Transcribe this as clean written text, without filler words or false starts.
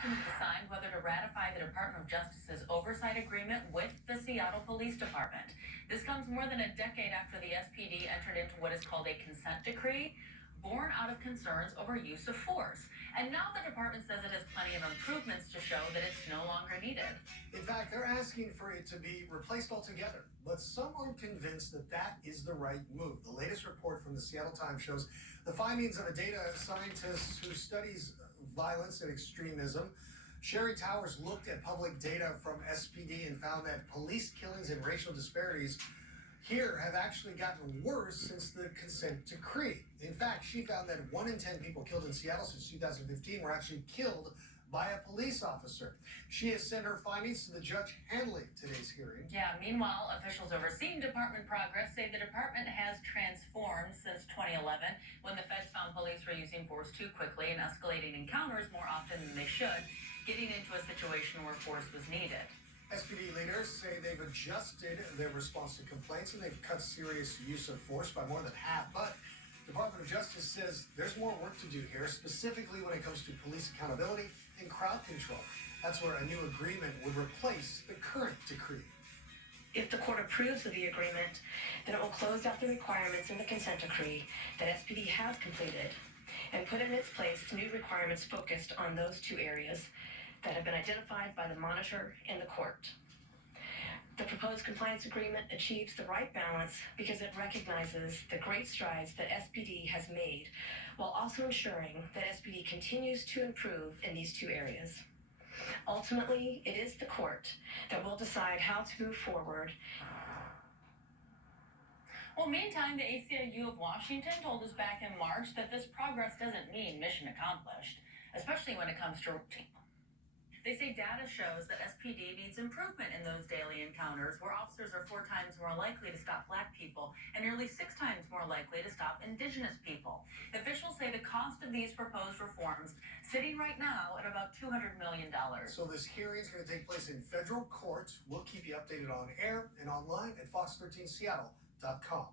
attempting to decide whether to ratify the Department of Justice's oversight agreement with the Seattle Police Department. This comes more than a decade after the SPD entered into what is called a consent decree, born out of concerns over use of force. And now the department says it has plenty of improvements to show that it's no longer needed. In fact, they're asking for it to be replaced altogether, but some aren't convinced that that is the right move. The latest report from the Seattle Times shows the findings of a data scientist who studies violence and extremism. Sherry Towers looked at public data from SPD and found that police killings and racial disparities here have actually gotten worse since the consent decree. In fact, she found that 1 in 10 people killed in Seattle since 2015 were actually killed by a police officer. She has sent her findings to the judge handling today's hearing. Yeah, meanwhile, officials overseeing department progress say the department has transformed since 2011, when the feds found police were using force too quickly and escalating encounters more often than they should, getting into a situation where force was needed. SPD leaders say they've adjusted their response to complaints and they've cut serious use of force by more than half. But the Department of Justice says there's more work to do here, specifically when it comes to police accountability and crowd control. That's where a new agreement would replace the current decree. If the court approves of the agreement, then it will close out the requirements in the consent decree that SPD has completed and put in its place new requirements focused on those two areas that have been identified by the monitor and the court. The proposed compliance agreement achieves the right balance because it recognizes the great strides that SPD has made, while also ensuring that SPD continues to improve in these two areas. Ultimately, it is the court that will decide how to move forward. Well, meantime, the ACLU of Washington told us back in March that this progress doesn't mean mission accomplished, especially when it comes to routine. They say data shows that SPD needs improvement in those daily encounters, where officers are 4 times more likely to stop Black people and nearly 6 times more likely to stop indigenous people. Officials say the cost of these proposed reforms sitting right now at about $200 million. So this hearing is going to take place in federal court. We'll keep you updated on air and online at fox13seattle.com.